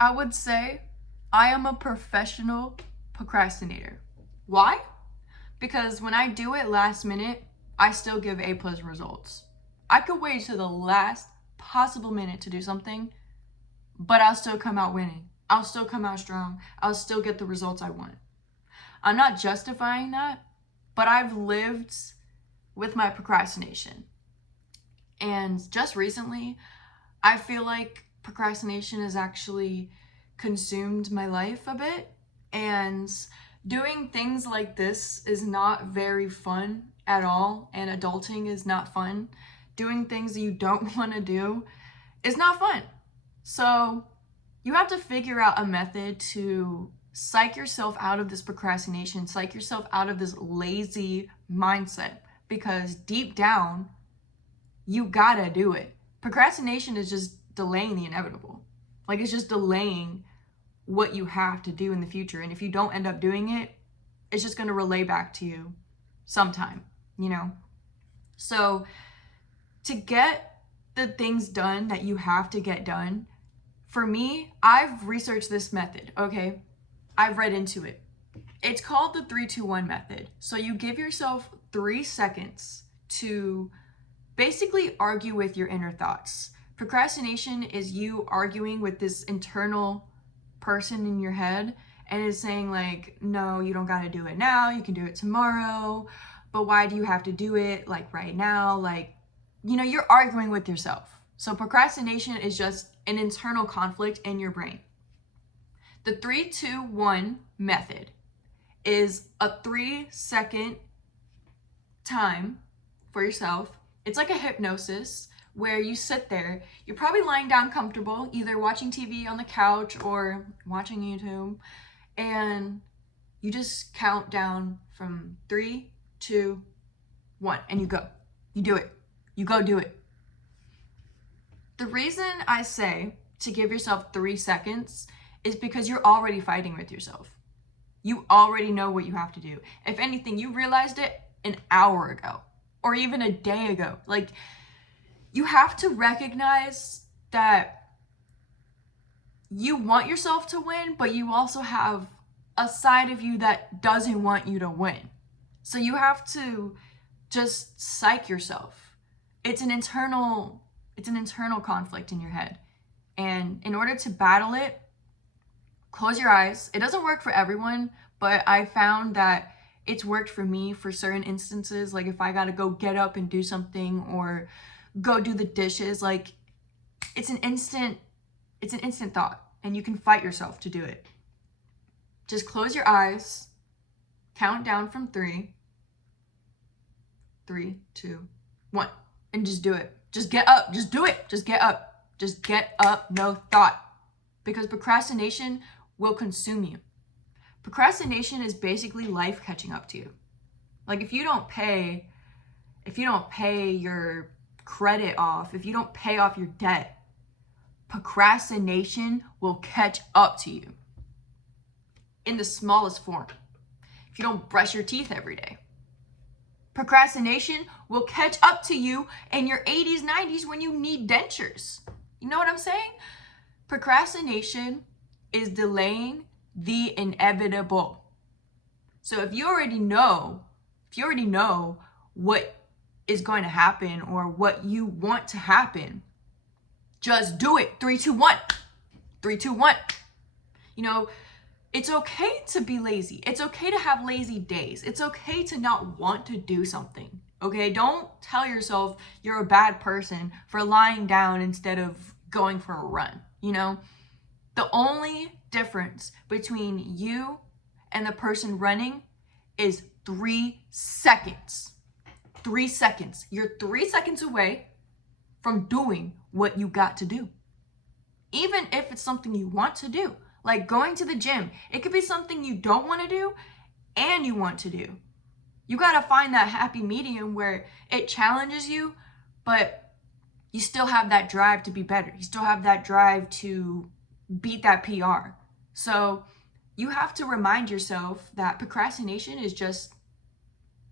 I would say I am a professional procrastinator. Why? Because when I do it last minute, I still give A plus results. I could wait to the last possible minute to do something, but I'll still come out winning. I'll still come out strong. I'll still get the results I want. I'm not justifying that, but I've lived with my procrastination. And just recently, I feel like procrastination has actually consumed my life a bit. And doing things like this is not very fun at all. And adulting is not fun. Doing things that you don't want to do is not fun. So you have to figure out a method to psych yourself out of this procrastination, psych yourself out of this lazy mindset, because deep down, you gotta do it. Procrastination is just delaying the inevitable. Like, it's just delaying what you have to do in the future. And if you don't end up doing it, it's just gonna relay back to you sometime, you know? So to get the things done that you have to get done, for me, I've researched this method, okay? I've read into it. It's called the 3-2-1 method. So you give yourself 3 seconds to basically argue with your inner thoughts. Procrastination is you arguing with this internal person in your head and is saying like, no, you don't gotta do it now, you can do it tomorrow, but why do you have to do it like right now? Like, you know, you're arguing with yourself. So procrastination is just an internal conflict in your brain. The 3-2-1 method is a 3-second time for yourself. It's like a hypnosis where you sit there, you're probably lying down comfortable, either watching TV on the couch or watching YouTube, and you just count down from 3, 2, 1, and you go. You do it. You go do it. The reason I say to give yourself 3 seconds is because you're already fighting with yourself. You already know what you have to do. If anything, you realized it an hour ago or even a day ago. Like, you have to recognize that you want yourself to win, but you also have a side of you that doesn't want you to win. So you have to just psych yourself. It's an internal conflict in your head. And in order to battle it, close your eyes. It doesn't work for everyone, but I found that it's worked for me for certain instances. Like if I gotta go get up and do something or go do the dishes, like it's an instant thought and you can fight yourself to do it. Just close your eyes, count down from 3, 3, 2, 1, and just do it. Just get up, just do it, just get up. Just get up, no thought. Because procrastination will consume you. Procrastination is basically life catching up to you. Like if you don't pay your credit off, if you don't pay off your debt, procrastination will catch up to you in the smallest form. If you don't brush your teeth every day, procrastination will catch up to you in your 80s, 90s when you need dentures. You know what I'm saying? Procrastination is delaying the inevitable. So if you already know what is going to happen or what you want to happen, just do it. 3, 2, 1. 3, 2, 1. You know, it's okay to be lazy. It's okay to have lazy days. It's okay to not want to do something. Okay? Don't tell yourself you're a bad person for lying down instead of going for a run. You know, the only difference between you and the person running is 3 seconds. 3 seconds. You're 3 seconds away from doing what you got to do. Even if it's something you want to do, like going to the gym. It could be something you don't want to do and you want to do. You got to find that happy medium where it challenges you, but you still have that drive to be better. You still have that drive to beat that PR. So you have to remind yourself that procrastination is just,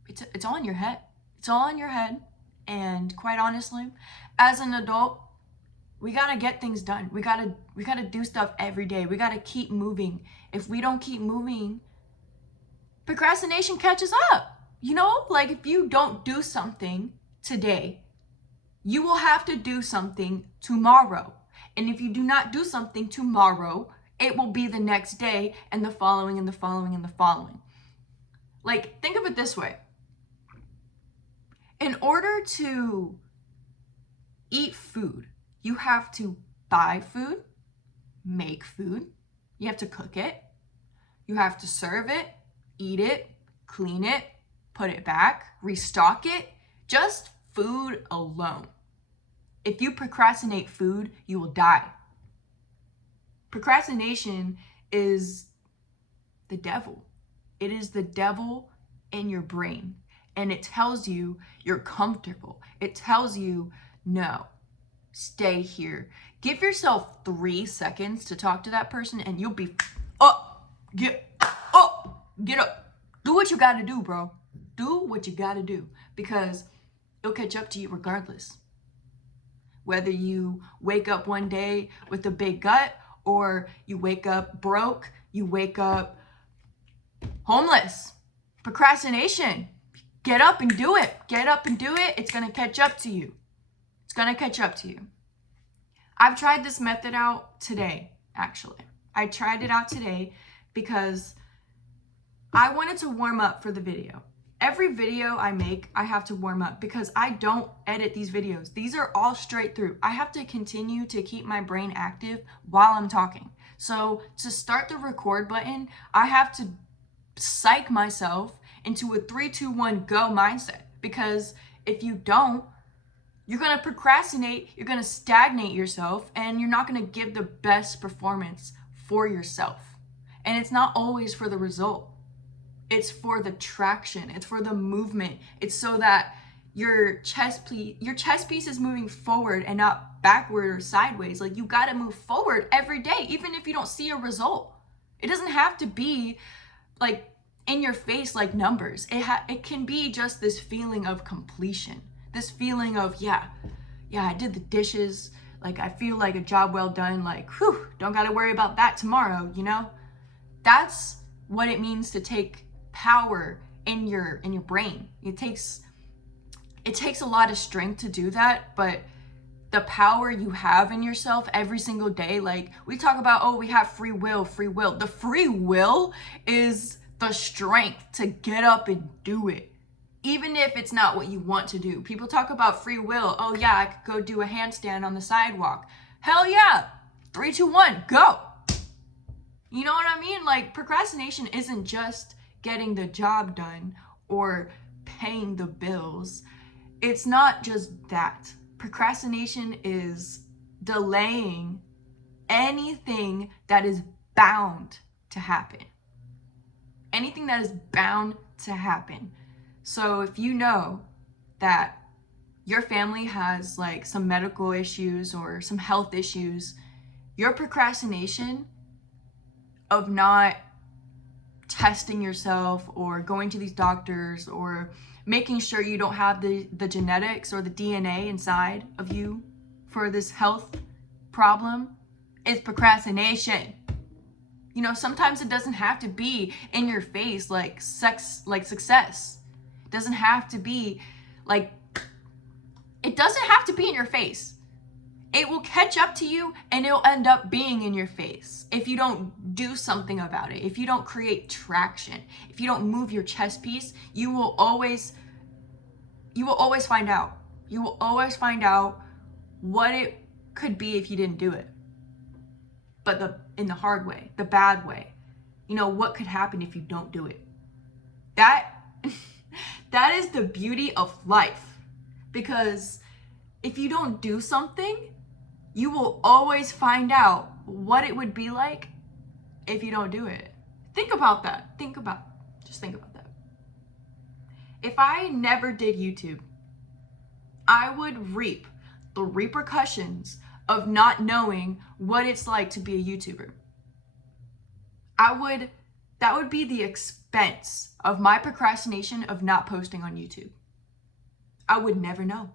it's all in your head. It's all in your head. And quite honestly, as an adult We gotta get things done. We gotta do stuff every day. We gotta keep moving. If we don't keep moving, procrastination catches up. You know, like if you don't do something today, you will have to do something tomorrow. And if you do not do something tomorrow, it will be the next day and the following and the following and the following. Like, think of it this way. In order to eat food, you have to buy food, make food, you have to cook it, you have to serve it, eat it, clean it, put it back, restock it. Just food alone. If you procrastinate food, you will die. Procrastination is the devil. It is the devil in your brain. And it tells you you're comfortable. It tells you, no, stay here. Give yourself 3 seconds to talk to that person and you'll be get up. Do what you gotta do, bro. Do what you gotta do, because it'll catch up to you regardless. Whether you wake up one day with a big gut, or you wake up broke, you wake up homeless. Procrastination. Get up and do it. Get up and do it. It's gonna catch up to you. It's gonna catch up to you. I've tried this method out today, actually. I tried it out today because I wanted to warm up for the video. Every video I make, I have to warm up because I don't edit these videos. These are all straight through. I have to continue to keep my brain active while I'm talking. So to start the record button, I have to psych myself into a 3, 2, 1, go mindset. Because if you don't, you're gonna procrastinate, you're gonna stagnate yourself, and you're not gonna give the best performance for yourself. And it's not always for the result. It's for the traction. It's for the movement. It's so that your chess piece is moving forward and not backward or sideways. Like, you gotta move forward every day, even if you don't see a result. It doesn't have to be like in your face like numbers. It can be just this feeling of completion. This feeling of, yeah, I did the dishes. Like, I feel like a job well done. Like, whew, don't gotta worry about that tomorrow, you know? That's what it means to take power in your brain. It takes a lot of strength to do that, but the power you have in yourself every single day, like we talk about, oh, we have free will. The free will is the strength to get up and do it, even if it's not what you want to do. People talk about free will. Oh yeah, I could go do a handstand on the sidewalk. Hell yeah. 3, 2, 1, go. You know what I mean? Like, procrastination isn't just getting the job done or paying the bills. It's not just that. Procrastination is delaying anything that is bound to happen. Anything that is bound to happen. So if you know that your family has like some medical issues or some health issues, your procrastination of not testing yourself or going to these doctors or making sure you don't have the genetics or the DNA inside of you for this health problem is procrastination. You know, sometimes it doesn't have to be in your face like success. It doesn't have to be like, it doesn't have to be in your face. It will catch up to you and it'll end up being in your face if you don't do something about it. If you don't create traction, if you don't move your chess piece, you will always find out. You will always find out what it could be if you didn't do it. But in the hard way, the bad way. You know, what could happen if you don't do it? That is the beauty of life. Because if you don't do something, you will always find out what it would be like if you don't do it. Think about that. Just think about that. If I never did YouTube, I would reap the repercussions of not knowing what it's like to be a YouTuber. That would be the expense of my procrastination of not posting on YouTube. I would never know.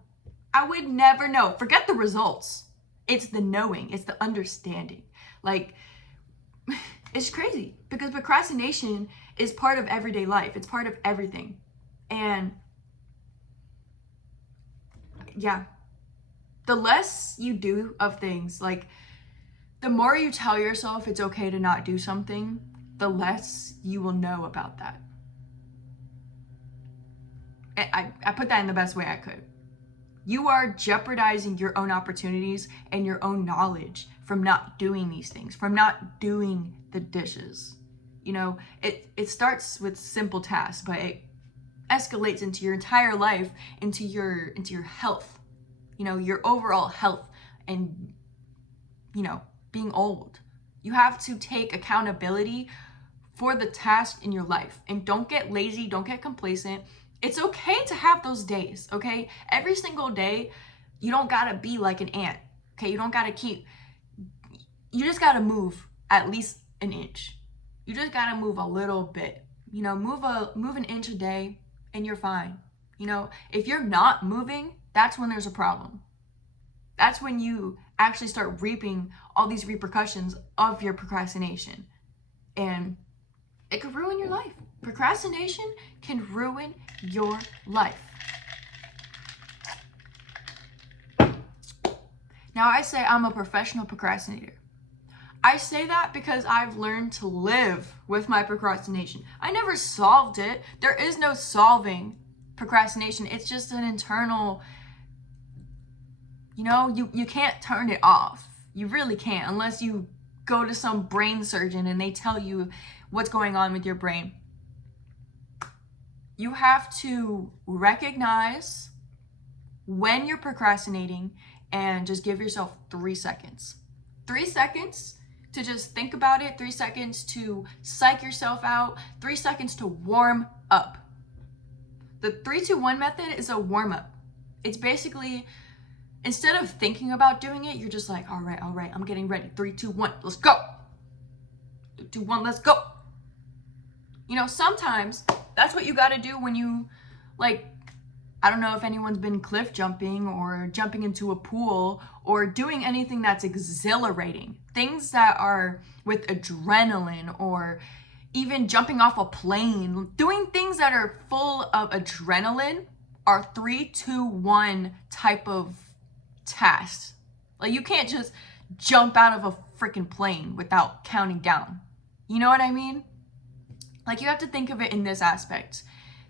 Forget the results. It's the knowing, it's the understanding. Like, it's crazy because procrastination is part of everyday life. It's part of everything. And yeah, the less you do of things, like the more you tell yourself it's okay to not do something, the less you will know about that. I put that in the best way I could. You are jeopardizing your own opportunities and your own knowledge from not doing these things, from not doing the dishes. You know, it starts with simple tasks, but it escalates into your entire life, into your health, you know, your overall health, and, you know, being old. You have to take accountability for the task in your life, and don't get lazy, don't get complacent. It's okay to have those days, okay? Every single day, you don't gotta be like an ant, okay? You just gotta move at least an inch. You just gotta move a little bit, you know, move an inch a day and you're fine. You know, if you're not moving, that's when there's a problem. That's when you actually start reaping all these repercussions of your procrastination. And it could ruin your life. Procrastination can ruin your life. Now, I say I'm a professional procrastinator. I say that because I've learned to live with my procrastination. I never solved it. There is no solving procrastination. It's just an internal, you know, you can't turn it off. You really can't, unless you go to some brain surgeon and they tell you what's going on with your brain. You have to recognize when you're procrastinating and just give yourself 3 seconds. 3 seconds to just think about it, 3 seconds to psych yourself out, 3 seconds to warm up. The 3-2-1 method is a warm up. It's basically, instead of thinking about doing it, you're just like, all right, I'm getting ready. 3, 2, 1, let's go. 3, 2, 1, let's go. You know, sometimes that's what you got to do when you, like, I don't know if anyone's been cliff jumping or jumping into a pool or doing anything that's exhilarating. Things that are with adrenaline, or even jumping off a plane. Doing things that are full of adrenaline are 3-2-1 type of tasks. Like, you can't just jump out of a freaking plane without counting down. You know what I mean? Like, you have to think of it in this aspect.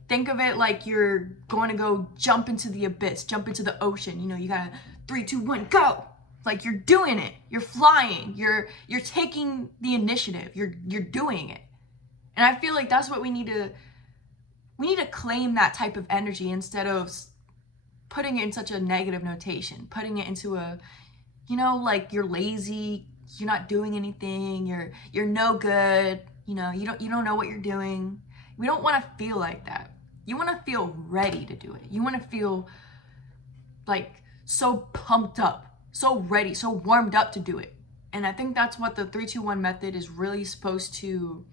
Think of it like you're going to go jump into the abyss, jump into the ocean. You know, you gotta 3, 2, 1, go. Like, you're doing it. You're flying. You're taking the initiative. You're doing it. And I feel like that's what we need to claim, that type of energy, instead of putting it in such a negative notation, putting it into a, you know, like, you're lazy, you're not doing anything, you're no good, you know, you don't know what you're doing. We don't want to feel like that. You want to feel ready to do it. You want to feel like so pumped up, so ready, so warmed up to do it. And I think that's what the 3-2-1 method is really supposed to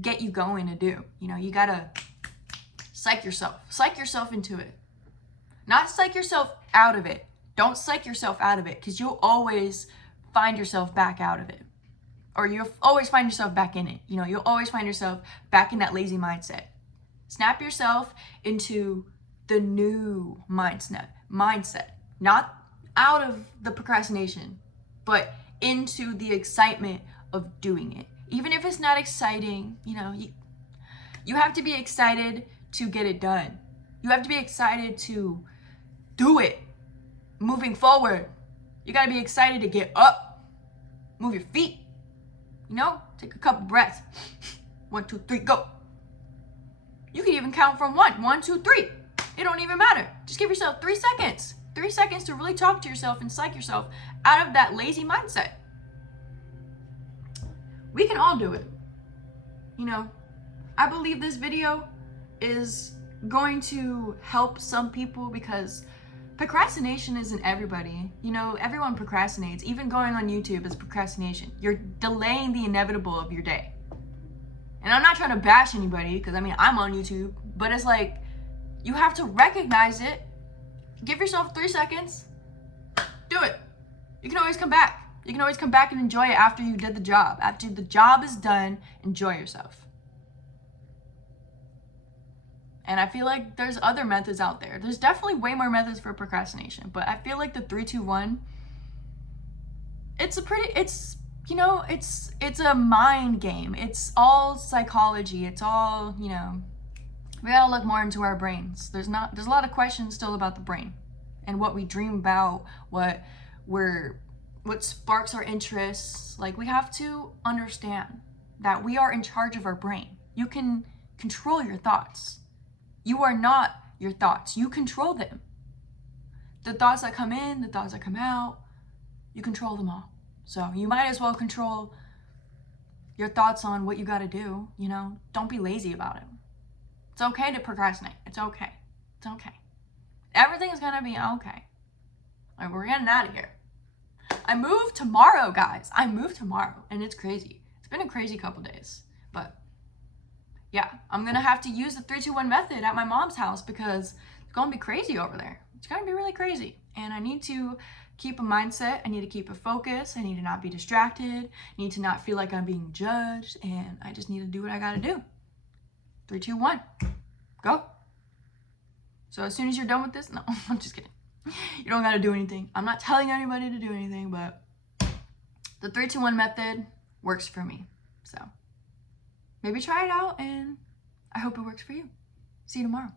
get you going to do. You know, you gotta psych yourself into it. Not psych yourself out of it. Don't psych yourself out of it, because you'll always find yourself back out of it. Or you'll always find yourself back in it. You know, you'll always find yourself back in that lazy mindset. Snap yourself into the new mindset. Not out of the procrastination, but into the excitement of doing it. Even if it's not exciting, you know, you have to be excited to get it done. You have to be excited to do it. Moving forward, you gotta be excited to get up, move your feet, you know, take a couple breaths. 1, 2, 3, go. You can even count from 1, 1, 2, 3. It don't even matter. Just give yourself 3 seconds. 3 seconds to really talk to yourself and psych yourself out of that lazy mindset. We can all do it. You know, I believe this video is going to help some people, because procrastination isn't everybody. You know, everyone procrastinates. Even going on YouTube is procrastination. You're delaying the inevitable of your day. And I'm not trying to bash anybody, because I mean, I'm on YouTube, but it's like, you have to recognize it. Give yourself 3 seconds. Do it. You can always come back. You can always come back and enjoy it after you did the job. After the job is done, enjoy yourself. And I feel like there's other methods out there. There's definitely way more methods for procrastination, but I feel like the 3-2-1, it's a mind game. It's all psychology. It's all, we gotta look more into our brains. There's a lot of questions still about the brain and what we dream about, what sparks our interests. Like, we have to understand that we are in charge of our brain. You can control your thoughts. You are not your thoughts. You control them. The thoughts that come in, the thoughts that come out, you control them all. So you might as well control your thoughts on what you got to do. Don't be lazy about it. It's okay to procrastinate. It's okay. It's okay. Everything is going to be okay. Like, we're getting out of here. I move tomorrow, guys. I move tomorrow, and it's crazy. It's been a crazy couple days, but yeah, I'm going to have to use the 3-2-1 method at my mom's house because it's going to be crazy over there. It's going to be really crazy. And I need to keep a mindset. I need to keep a focus. I need to not be distracted. I need to not feel like I'm being judged. And I just need to do what I got to do. 3, 2, 1. Go. So as soon as you're done with this, no, I'm just kidding. You don't got to do anything. I'm not telling anybody to do anything, but the 3-2-1 method works for me. So maybe try it out, and I hope it works for you. See you tomorrow.